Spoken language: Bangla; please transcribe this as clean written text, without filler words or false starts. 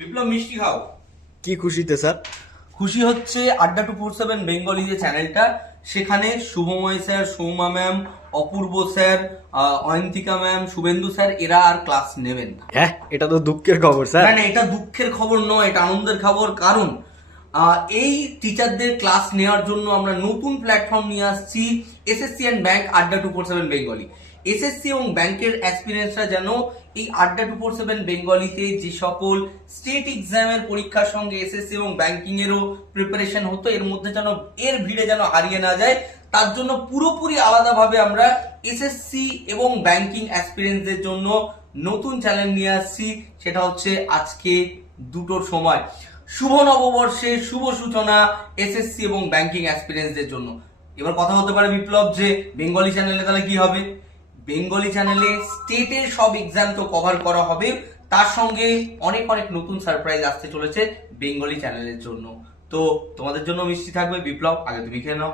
বিপ্লব মিষ্টি খাও। কি খুশিতে স্যার? খুশি হচ্ছে আড্ডা 247 বেঙ্গলি যে চ্যানেলটা, সেখানে Subhamoy sir, Souma ma'am, Apurba sir, Ayantika ma'am, Subhendu sir এরা আর ক্লাস নেবেন না। হ্যাঁ, এটা তো দুঃখের খবর স্যার। না না, এটা দুঃখের খবর নয়, এটা আনন্দের খবর। কারণ এই টিচারদের ক্লাস নেওয়ার জন্য আমরা নতুন প্ল্যাটফর্ম নিয়ে আসছি, এসএসসি অ্যান্ড ব্যাংক আড্ডা 247 বেঙ্গলি। এসএসসি এবং ব্যাংকের অ্যাসপিরেন্টসরা যেন এই আড্ডা 247 বেঙ্গলিতে যে সকল স্টেট এক্সামের পরীক্ষার সঙ্গে এসএসসি এবং ব্যাংকিং এরও প্রিপারেশন হতো, এর মধ্যে যেন এর ভিড়ে যেন হারিয়ে না যায়, তার জন্য পুরোপুরি আলাদাভাবে আমরা এসএসসি এবং ব্যাংকিং অ্যাসপিরেন্টসদের জন্য নতুন চ্যালেঞ্জ নিয়ে আসছি। সেটা হচ্ছে আজকে 2টোর সময়, শুভ নববর্ষে শুভ সূচনা এসএসসি এবং ব্যাংকিং অ্যাসপিরেন্টসদের জন্য। এবার কথা হতে পারে বিপ্লব যে বেঙ্গলি চ্যানেলে তাহলে কি হবে? বেঙ্গলি চ্যানেলে স্টেটের সব এক্সাম তো কভার করা হবে, তার সঙ্গে অনেক অনেক নতুন সারপ্রাইজ আসতে চলেছে বেঙ্গলি চ্যানেলের জন্য। তো তোমাদের জন্য মিষ্টি থাকবে। বিপ্লব, আগে তুমি খেয়ে নাও।